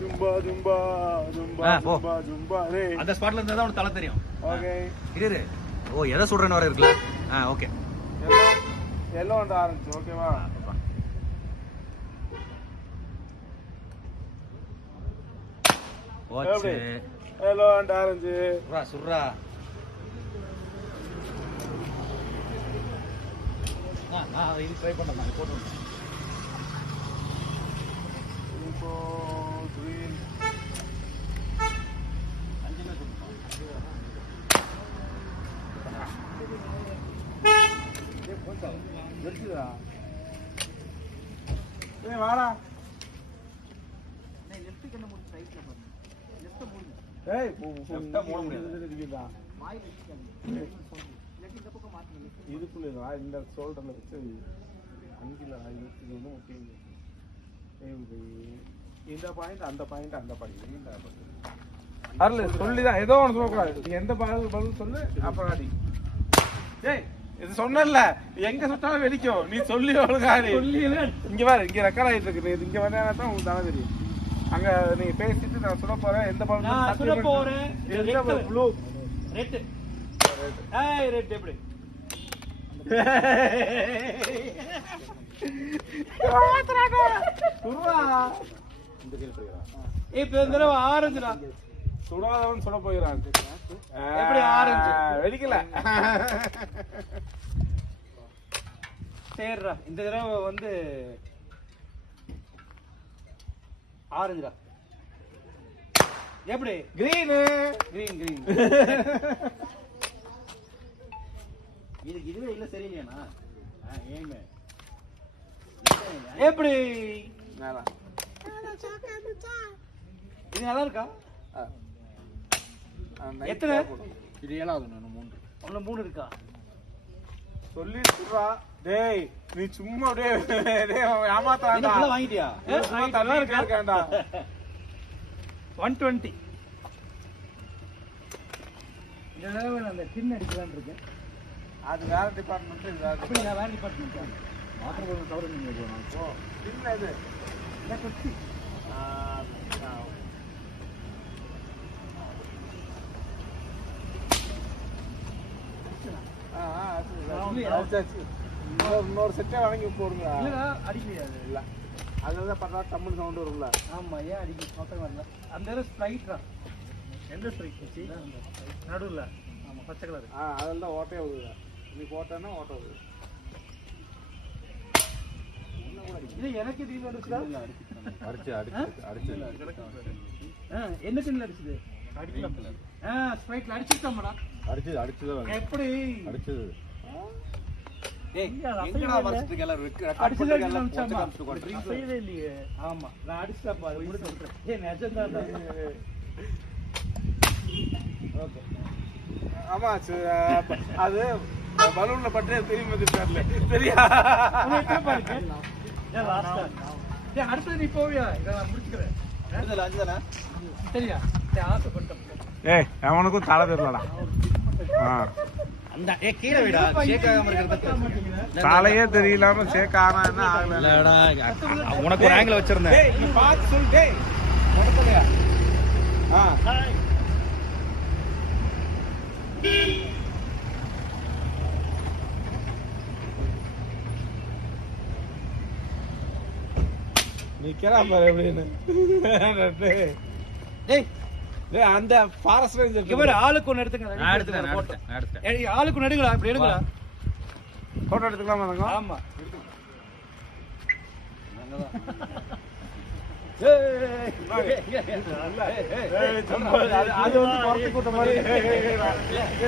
Zumba Zumba Zumba Zumba Zumba அந்த ஸ்பாட்ல இருந்தா தான் தலை தெரியும். ஓகே இரு. ஓ எதை சொல்றேன்னு வர இருக்குல்ல. ஓகே. Yellow and orange. ஓகேவா? ஓகே. Yellow and orange. சுர்ரா. இது ட்ரை பண்ணலாம். போட்டு இப்போ green. வாடா இதுக்குள்ள இந்த சோல்டர்ல வச்சு அங்கில இது வந்து முக்கியம். இந்த பாயிண்ட் அந்த பாயிண்ட் அந்த பாயிண்ட் அரல சொல்லிதான் ஏதோ ஒன்று சொல்லக்கூடாது. எந்த பதில் சொல்லு அப்புறம் அடி. ஏய் இது சொன்னல எங்க சுட்டாலும் வெடிக்கும். நீ சொல்லி ஒழுங்காடி. இங்க பாரு இங்க ரெக்கார்ட் ஆயிட்டு இருக்கு. இங்க வந்தா தான் உங்களுக்கு தானே தெரியும். அங்க நீ பேசிட்டு நான் சொல்ல போறேன். எந்த பால் நான் சொல்ல போறேன். எந்த ப்ளூ ரெட். ஏய் ரெட் எப்படி? இப்ப இந்த தடவை ஆரஞ்சுடா. சுடாதவன் சொல்ல போகிறான். எப்படி ஆரஞ்சு வெடிக்கல? சரிடா இந்த தடவை வந்து ஆரஞ்சுடா. எப்படி? Green green green. இதுவே இல்ல சரியில்லையாண்ணா? ஏங்க எப்படி? இது நல்லா இருக்கா? எத்தனை? இது 7வது. 3 3 இருக்கா? சொல்லி சொல்றா. டேய் நீ சும்மா அப்படியே ஏமாத்தாடா. இதெல்லாம் வாங்கிட்டியா? நல்லா இருக்கேன்டா. 120. இந்த தடவை நான் அந்த டின் அடிக்கலான்னு இருக்கேன். அது வேற டிபார்ட்மெண்ட். இது வேற. அப்படி நான் வேற டிபார்ட்மெண்ட். வாட்டர் பாட்டில் தவிர நீங்க போகணும். இப்போ டின் இது என்ன குச்சி? இன்னொரு செட்டை வாங்கி போடுங்க. அடிக்க முடியாது. இல்லை அதுதான் பார்த்தா டம்முன்னு சவுண்டு வரும்ல. ஆமாம் ஏன் அடிக்க மொத்தம் வரல. அந்த ஸ்ப்ரைட் தான். எந்த ஸ்ப்ரைட் வச்சு நடுவில்? ஆமாம் பச்சை கலர். அதில் தான் ஓட்டையே வருது. நீ போட்டேன்னா ஓட்டை வருது. இது எனக்கு தீர்வு அடிச்சுதா? அடிச்சு அடிச்சு அடிச்சு என்ன சின்ன அடிச்சுது? ஸ்ப்ரைட்ல அடிச்சுட்டாமடா. அடிச்சது அடிச்சது எப்படி அடிச்சது? ஏய் எங்கடா வரதுக்கு எல்லாம் அடிச்சது எல்லாம் போட்டு இல்லையே. ஆமா நான் அடிச்சா பாரு முடிச்சு விட்டுறேன். ஏய் நிஜம்தான்டா. ஓகே ஆமா அது பலூன்ல பட்டே தெரியுமா தெரியல. சரியா? ஏன் லாஸ்டா? ஏய் அடுத்து நீ போவியா? இத நான் முடிச்சுக்கிறேன். அடுத்து அஞ்சுதானே? சரியா? ஆசைப்பட்டேன். ஏய் அவனுக்கும் தலை தெரியலடா. அந்த கீழே விடா ஷேக்காம இருக்கிறது. தலையே தெரியலாம ஷேக் ஆனா என்ன ஆகலடா. உனக்கு ஒரு ஆங்கிள் வச்சிருந்தேன். டேய் நீ பாத்து சொல். டேய் உனக்குலையா? ஹாய் நிக்கிறா பாரு எப்படின்னு. டேய் அந்த ஃபாரஸ்ட் ரேஞ்சர் இவர ஆளுக்கு ஒன்னு எடுத்துங்க. நான் எடுத்துறேன். ஆளுக்கு ஒன்னு எடுங்கடா. இப்படி எடுங்கடா. போட்டோ எடுத்துக்கலாமா? ஆமா நாங்கதான். அது வந்து பொறுத்து கூட்ட மாதிரி.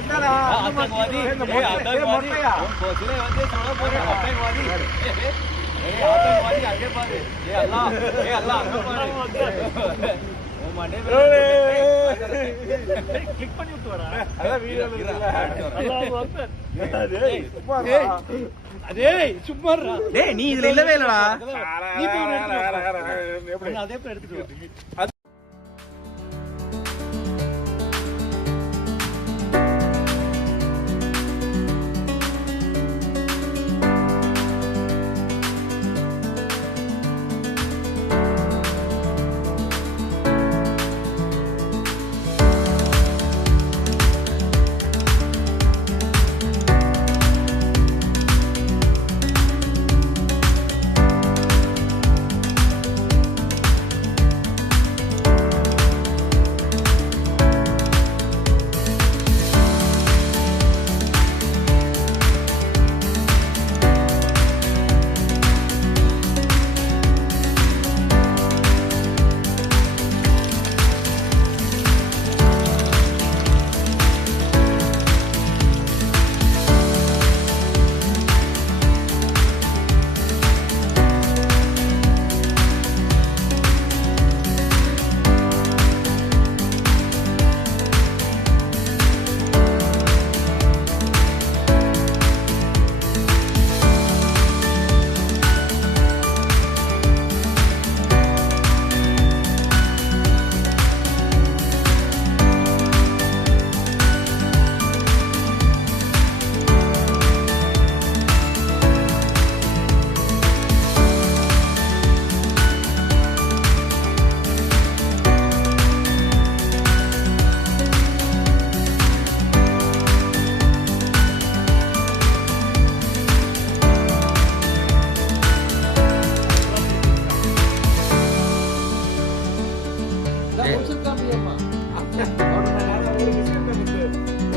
என்னடா ஆத்தங்கவாதி? மொட்டையா சிலை வந்து சொல்ல போறேன். ஆத்தங்கவாதி ஆத்தங்கவாதி அங்கே பாரு. ஏ அல்லாஹ் அங்கே பாரு. கிளிக் பண்ணி விட்டு வரா. அதான் வீடியோல இருக்குல்ல. டேய் சும்மா இருடா. டேய் நீ இதுல இல்லவே இல்லடா. நீ போய் அதே போய் எடுத்துட்டு வா.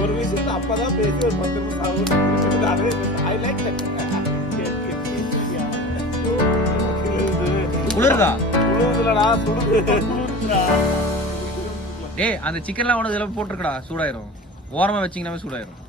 ஒரு விஷயத்த அப்பதான் பேசி ஒரு 10 நிமிஷம் ஆகும். I like that. குளிர்தா குளிர்துலடா, குளிர்துடா. டேய் அந்த சிக்கன்லாம் உனக்கு இதெல்லாம் போட்டுருக்கடா, சூடாயிரும். ஓரமா வச்சீங்கன்னாவே சூடாயிரும்.